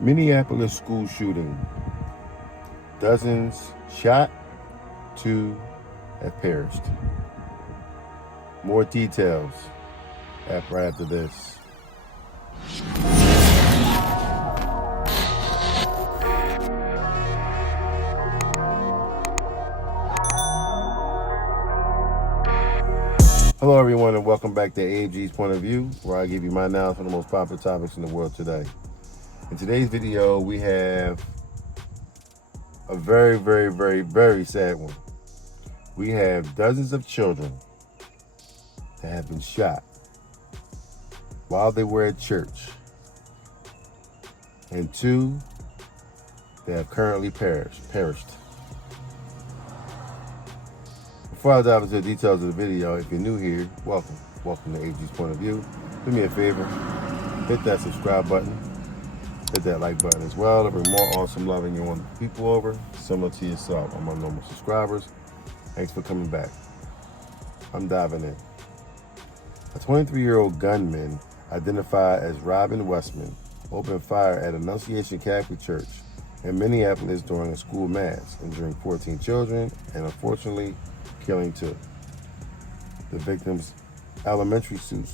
Minneapolis school shooting. Dozens shot, 2 have perished. More details right after this. Hello everyone and welcome back to AG's Point of View, where I give you my analysis on the most popular topics in the world today. In today's video, we have a very sad one. We have dozens of children that have been shot while they were at church, and 2 that have currently perished. Before I dive into the details of the video, if you're new here, welcome to AG's Point of View. Do me a favor, hit that subscribe button, hit that like button as well to bring more awesome, loving and wonderful people over, similar to yourself, on my normal subscribers. Thanks for coming back. I'm diving in. A 23-year-old gunman identified as Robin Westman opened fire at Annunciation Catholic Church in Minneapolis during a school mass, injuring 14 children and unfortunately killing 2. The victims, elementary school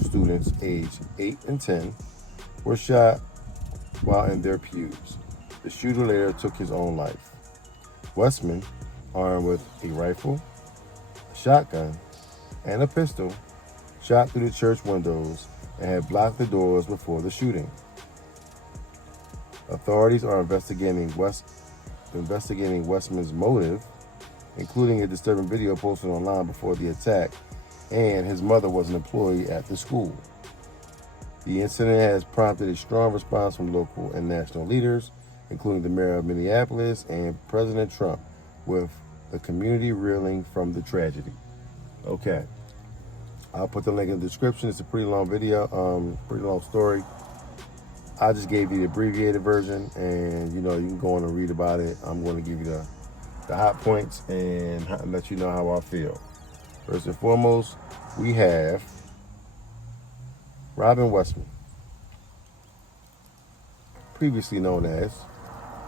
students aged 8 and 10, were shot while in their pews. The shooter later took his own life. Westman, armed with a rifle, a shotgun, and a pistol, shot through the church windows and had blocked the doors before the shooting. Authorities are investigating Westman's motive, including a disturbing video posted online before the attack, and his mother was an employee at the school. The incident has prompted a strong response from local and national leaders, including the mayor of Minneapolis and President Trump, with the community reeling from the tragedy. Okay, I'll put the link in the description. It's a pretty long video, pretty long story. I just gave you the abbreviated version, and you can go on and read about it. I'm going to give you the hot points and let you know how I feel. First and foremost, we have Robin Westman, previously known as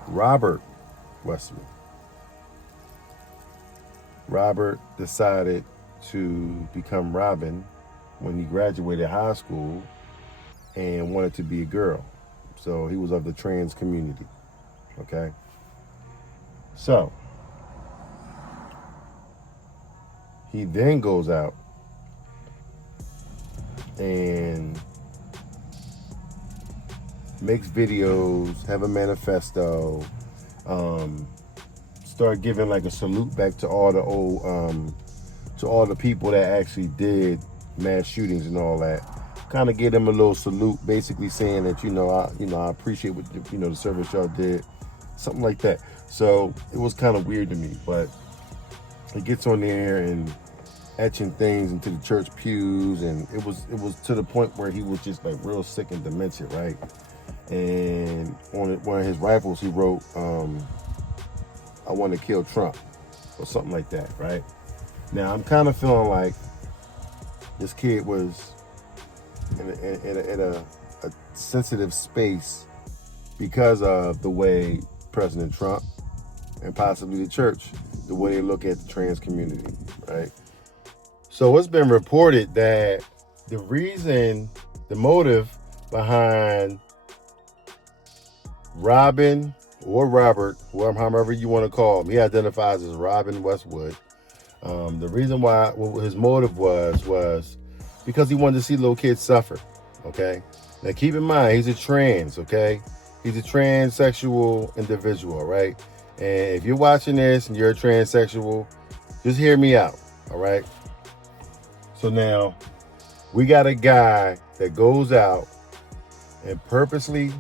Robert Westman. Robert decided to become Robin when he graduated high school and wanted to be a girl. So he was of the trans community, okay? So he then goes out and makes videos, have a manifesto, start giving like a salute back to all the old, to all the people that actually did mass shootings and all that. Kind of give them a little salute, basically saying that I appreciate what the service y'all did, something like that. So it was kind of weird to me, but he gets on there and etching things into the church pews, and it was to the point where he was just like real sick and dementia, right? And on one of his rifles, he wrote, "I want to kill Trump," or something like that, right? Now I'm kind of feeling like this kid was in a sensitive space because of the way President Trump and possibly the church, the way they look at the trans community, right? So it's been reported that the motive behind Robin or Robert, however you want to call him, he identifies as Robin Westwood. The reason why his motive was because he wanted to see little kids suffer, okay? Now keep in mind, he's a trans, okay? He's a transsexual individual, right? And if you're watching this and you're a transsexual, just hear me out, all right? So now, we got a guy that goes out and purposely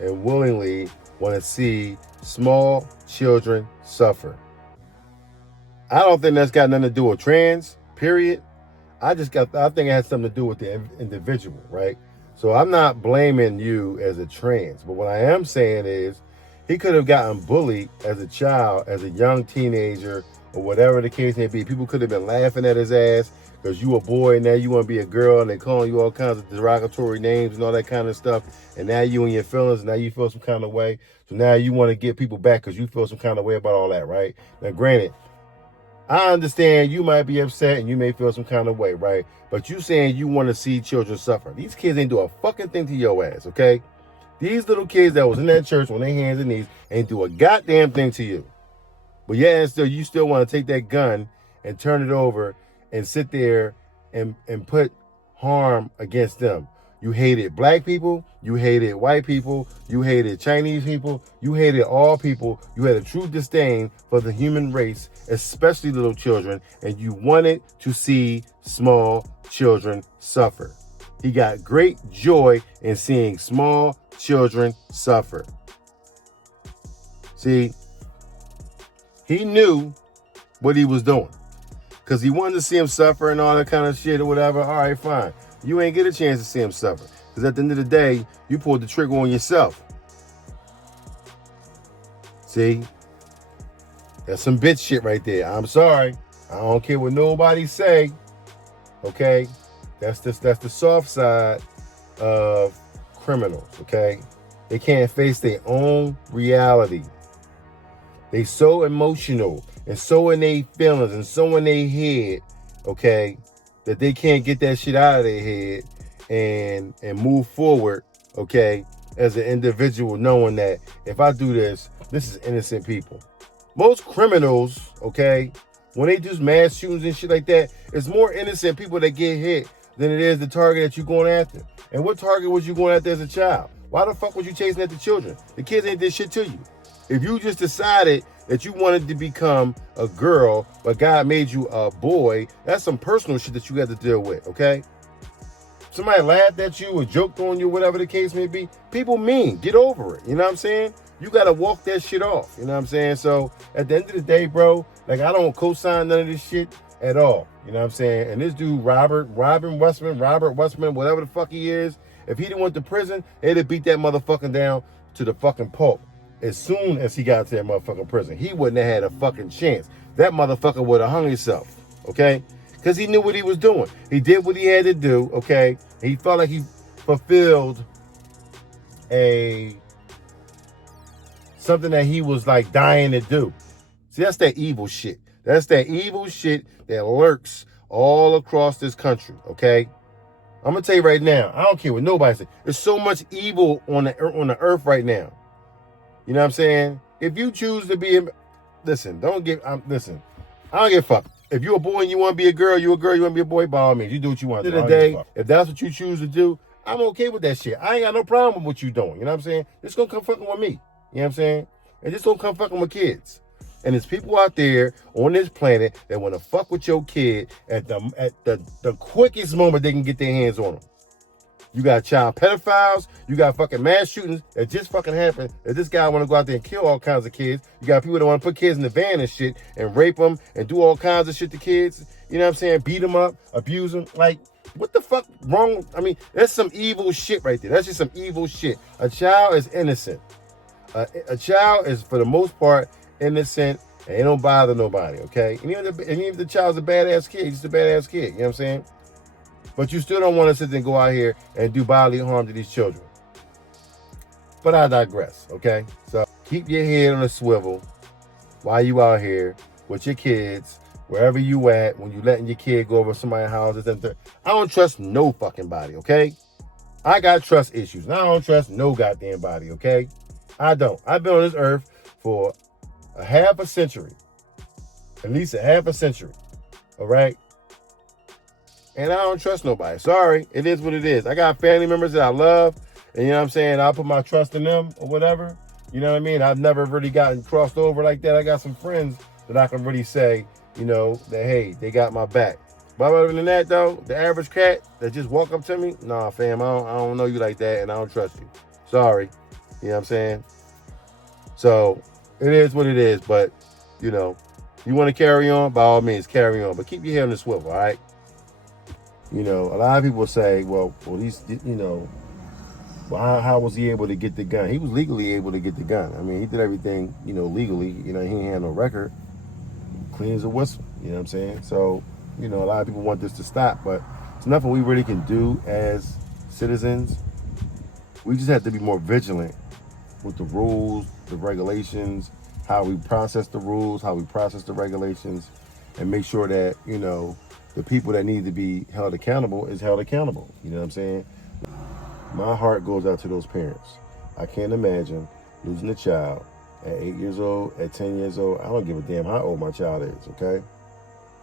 and willingly want to see small children suffer. I don't think that's got nothing to do with trans, period. I think it has something to do with the individual, right? So I'm not blaming you as a trans, but what I am saying is he could have gotten bullied as a child, as a young teenager, or whatever the case may be. People could have been laughing at his ass, because you a boy and now you want to be a girl and they calling you all kinds of derogatory names and all that kind of stuff, and now you in your feelings, and now you feel some kind of way, so now you want to get people back because you feel some kind of way about all that, right? Now granted, I understand you might be upset and you may feel some kind of way, right? But you saying you want to see children suffer. These kids ain't do a fucking thing to your ass, okay? These little kids that was in that church on their hands and knees ain't do a goddamn thing to you. But yeah, and still, you still want to take that gun and turn it over and sit there and put harm against them. You hated black people, you hated white people, you hated Chinese people, you hated all people. You had a true disdain for the human race, especially little children, and you wanted to see small children suffer. He got great joy in seeing small children suffer. See, he knew what he was doing because he wanted to see him suffer and all that kind of shit or whatever. All right, fine. You ain't get a chance to see him suffer because at the end of the day, you pulled the trigger on yourself. See, that's some bitch shit right there. I'm sorry. I don't care what nobody say. Okay, that's the soft side of criminals. Okay, they can't face their own reality. They so emotional and so in their feelings and so in their head, okay, that they can't get that shit out of their head and move forward, okay, as an individual, knowing that if I do this, this is innocent people. Most criminals, okay, when they do mass shootings and shit like that, it's more innocent people that get hit than it is the target that you're going after. And what target was you going after as a child? Why the fuck was you chasing after children? The kids ain't did shit to you. If you just decided that you wanted to become a girl, but God made you a boy, that's some personal shit that you got to deal with, okay? Somebody laughed at you or joked on you, whatever the case may be. People mean, get over it, you know what I'm saying? You got to walk that shit off, you know what I'm saying? So at the end of the day, bro, like I don't co-sign none of this shit at all, you know what I'm saying? And this dude, Robin Westman, whatever the fuck he is, if he didn't went to prison, they'd have beat that motherfucker down to the fucking pulp. As soon as he got to that motherfucking prison, he wouldn't have had a fucking chance. That motherfucker would have hung himself, okay? Because he knew what he was doing. He did what he had to do, okay? He felt like he fulfilled something that he was like dying to do. See, that's that evil shit. That's that evil shit that lurks all across this country, okay? I'm gonna tell you right now, I don't care what nobody says. There's so much evil on the earth right now. You know what I'm saying? If you choose to be, listen, I don't give a fuck. If you're a boy and you want to be a girl, you want to be a boy, by all means, you do what you want. At the end of the day, if that's what you choose to do, I'm okay with that shit. I ain't got no problem with what you doing. You know what I'm saying? Just gonna come fucking with me. You know what I'm saying? And just don't come fucking with kids. And there's people out there on this planet that want to fuck with your kid at the quickest moment they can get their hands on them. You got child pedophiles. You got fucking mass shootings that just fucking happened. That this guy want to go out there and kill all kinds of kids. You got people that want to put kids in the van and shit and rape them and do all kinds of shit to kids. You know what I'm saying? Beat them up, abuse them. Like, what the fuck wrong? I mean, that's some evil shit right there. That's just some evil shit. A child is innocent. A child is, for the most part, innocent and it don't bother nobody, okay? And even if the child's a badass kid, he's just a badass kid. You know what I'm saying? But you still don't want to sit there and go out here and do bodily harm to these children. But I digress, okay? So keep your head on a swivel while you out here with your kids, wherever you at, when you letting your kid go over somebody's house. I don't trust no fucking body, okay? I got trust issues. And I don't trust no goddamn body, okay? I don't. I've been on this earth for a half a century. At least a half a century, all right? And I don't trust nobody. Sorry, it is what it is. I got family members that I love, and you know what I'm saying? I put my trust in them or whatever. You know what I mean? I've never really gotten crossed over like that. I got some friends that I can really say, you know, that, hey, they got my back. But other than that, though, the average cat that just walk up to me, nah, fam, I don't know you like that, and I don't trust you. Sorry. You know what I'm saying? So, it is what it is, but, you know, you want to carry on, by all means, carry on. But keep your head on the swivel, all right? You know, a lot of people say, well, he's, you know, well, how was he able to get the gun? He was legally able to get the gun. I mean, he did everything, you know, legally. You know, he ain't had no record. Clean as a whistle. You know what I'm saying? So, you know, a lot of people want this to stop, but it's nothing we really can do as citizens. We just have to be more vigilant with the rules, the regulations, how we process the rules, how we process the regulations, and make sure that, you know, the people that need to be held accountable is held accountable. You know what I'm saying? My heart goes out to those parents. I can't imagine losing a child at 8 years old, at 10 years old. I don't give a damn how old my child is, okay?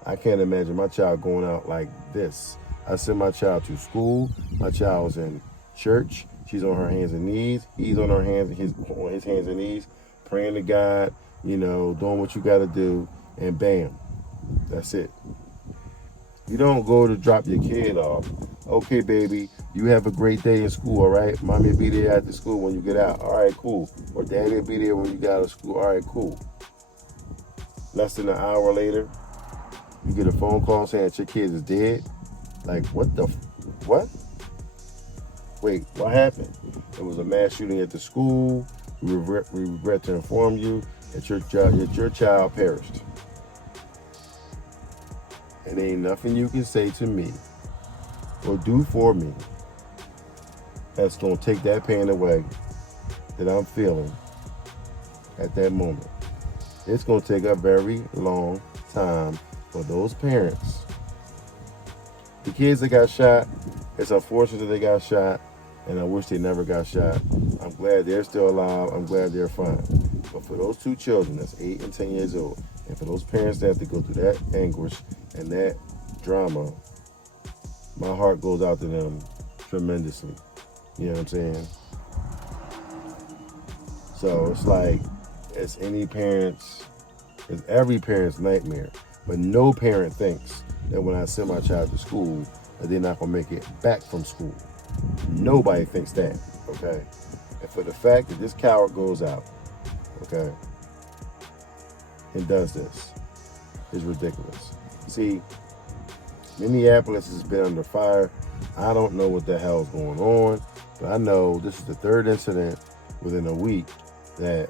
I can't imagine my child going out like this. I send my child to school. My child's in church. She's on her hands and knees. He's on his hands and knees, praying to God, you know, doing what you got to do, and bam, that's it. You don't go to drop your kid off. Okay, baby, you have a great day in school, all right? Mommy will be there after school when you get out. All right, cool. Or daddy will be there when you get out of school. All right, cool. Less than an hour later, you get a phone call saying that your kid is dead. Like, what? Wait, what happened? It was a mass shooting at the school. We regret to inform you that your child perished. And ain't nothing you can say to me or do for me that's going to take that pain away that I'm feeling at that moment. It's going to take a very long time for those parents. The kids that got shot, it's unfortunate that they got shot, and I wish they never got shot. I'm glad they're still alive. I'm glad they're fine. But for those two children that's 8 and 10 years old, and for those parents that have to go through that anguish and that drama, my heart goes out to them tremendously. You know what I'm saying? So it's like, it's every parent's nightmare. But no parent thinks that when I send my child to school, that they're not going to make it back from school. Nobody thinks that, okay? And for the fact that this coward goes out, okay, and does this, is ridiculous. See, Minneapolis has been under fire. I don't know what the hell's going on, but I know this is the third incident within a week that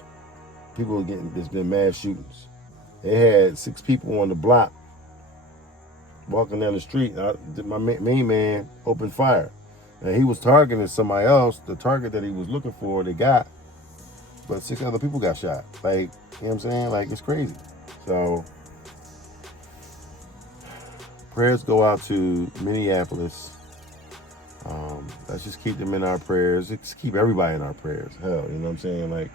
there's been mass shootings. They had 6 people on the block walking down the street. My main man opened fire. And he was targeting somebody else. The target that he was looking for, they got. But 6 other people got shot. Like, you know what I'm saying? Like, it's crazy. So, prayers go out to Minneapolis. Let's just keep them in our prayers. Let's keep everybody in our prayers. Hell, you know what I'm saying? Like,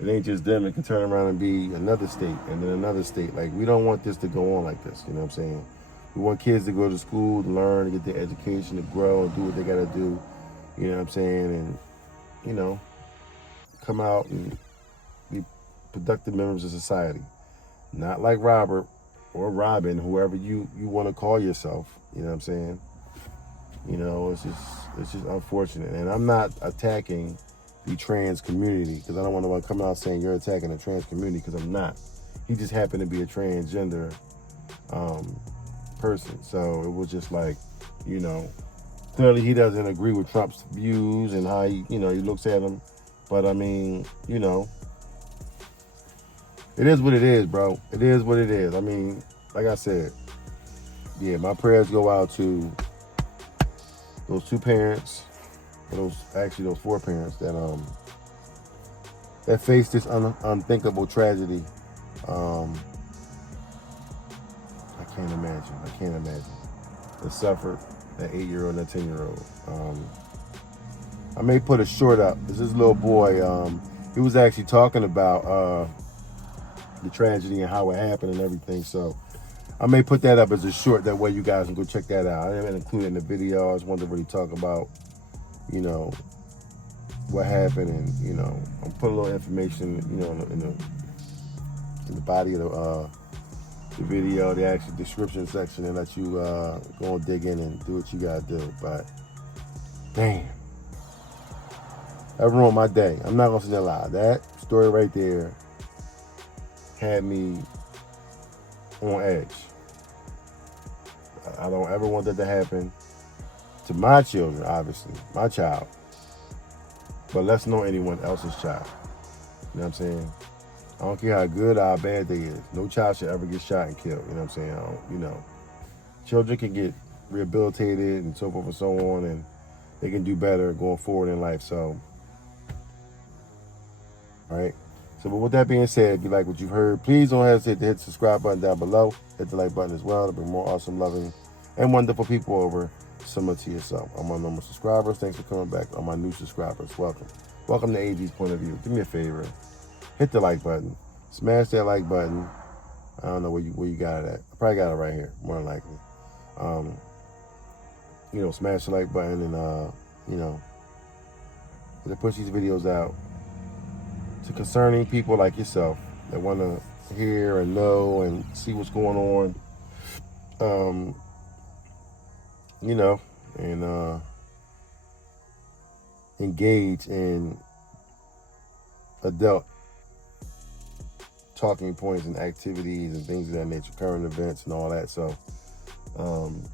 it ain't just them. It can turn around and be another state and then another state. Like, we don't want this to go on like this. You know what I'm saying? We want kids to go to school, to learn, to get their education, to grow, and do what they got to do. You know what I'm saying? And, you know, come out and be productive members of society. Not like Robert or Robin, whoever you want to call yourself. You know what I'm saying? You know, it's just unfortunate. And I'm not attacking the trans community, because I don't want nobody coming out saying you're attacking the trans community, because I'm not. He just happened to be a transgender person. So it was just like, you know, clearly he doesn't agree with Trump's views and how he looks at him. But I mean, you know, it is what it is, bro. It is what it is. I mean, like I said, yeah, my prayers go out to those 2 parents, those 4 parents that faced this unthinkable tragedy. I can't imagine. That suffered an 8-year-old and a 10-year-old. I may put a short up. This little boy, he was actually talking about the tragedy and how it happened and everything. So I may put that up as a short. That way you guys can go check that out. I didn't include it in the video. I just wanted to really talk about, you know, what happened, and, you know, I'm putting a little information, you know, in the body of the video, the actual description section, and let you go and dig in and do what you gotta do. But damn, that ruined my day. I'm not gonna say that lie. That story right there had me on edge. I don't ever want that to happen to my children, obviously, my child. But let's know anyone else's child. You know what I'm saying? I don't care how good or how bad they is. No child should ever get shot and killed. You know what I'm saying? children can get rehabilitated and so forth and so on, and they can do better going forward in life. So, all right. So, but with that being said, if you like what you've heard, please don't hesitate to hit the subscribe button down below. Hit the like button as well to bring more awesome, loving, and wonderful people over, similar to yourself. I'm my normal subscribers. Thanks for coming back. On my new subscribers, welcome. Welcome to AG's Point of View. Do me a favor. Hit the like button. Smash that like button. I don't know where you got it at. I probably got it right here, more than likely. Smash the like button and to push these videos out to concerning people like yourself that want to hear and know and see what's going on. And engage in adult talking points and activities and things of that nature, current events and all that. So,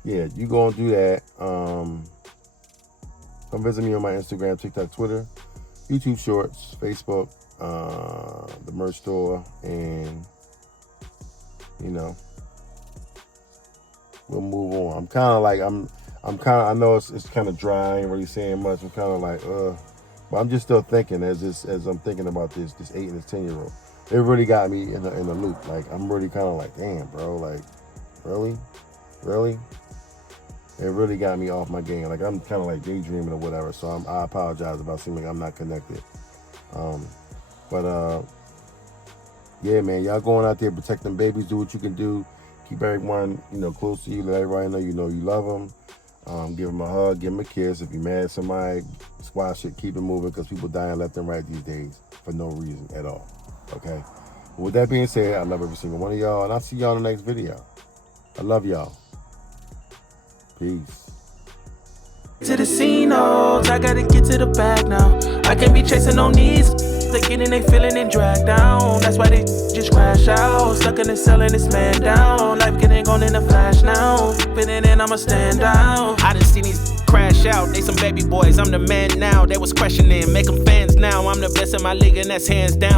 you go and do that. Come visit me on my Instagram, TikTok, Twitter, YouTube Shorts, Facebook, the merch store, and we'll move on. I'm kind of like I know it's kind of dry, I ain't really saying much. I'm kind of like but I'm just still thinking as I'm thinking about this 8 and this 10-year-old. It really got me in a loop. Like, I'm really kind of like, damn, bro, like, really? It really got me off my game. Like, I'm kind of like daydreaming or whatever. So I apologize about seeming like I'm not connected. Yeah, man, y'all going out there protecting babies. Do what you can do. Keep everyone, close to you. Let everybody know you love them. Give them a hug. Give them a kiss. If you're mad at somebody, squash it. Keep it moving, because people dying left and right these days for no reason at all. Okay. With that being said, I love every single one of y'all, and I'll see y'all in the next video. I love y'all. Peace. To the scene, I gotta get to the bag now. I can't be chasing on these. They getting they feeling and dragged down. That's why they just crash out. Stuck in the cell and this man down. Life getting gone in a flash now. Fitting in, I'ma stand out. I done seen these crash out. They some baby boys, I'm the man now. They was questioning, make them fans now. I'm the best in my league and that's hands down.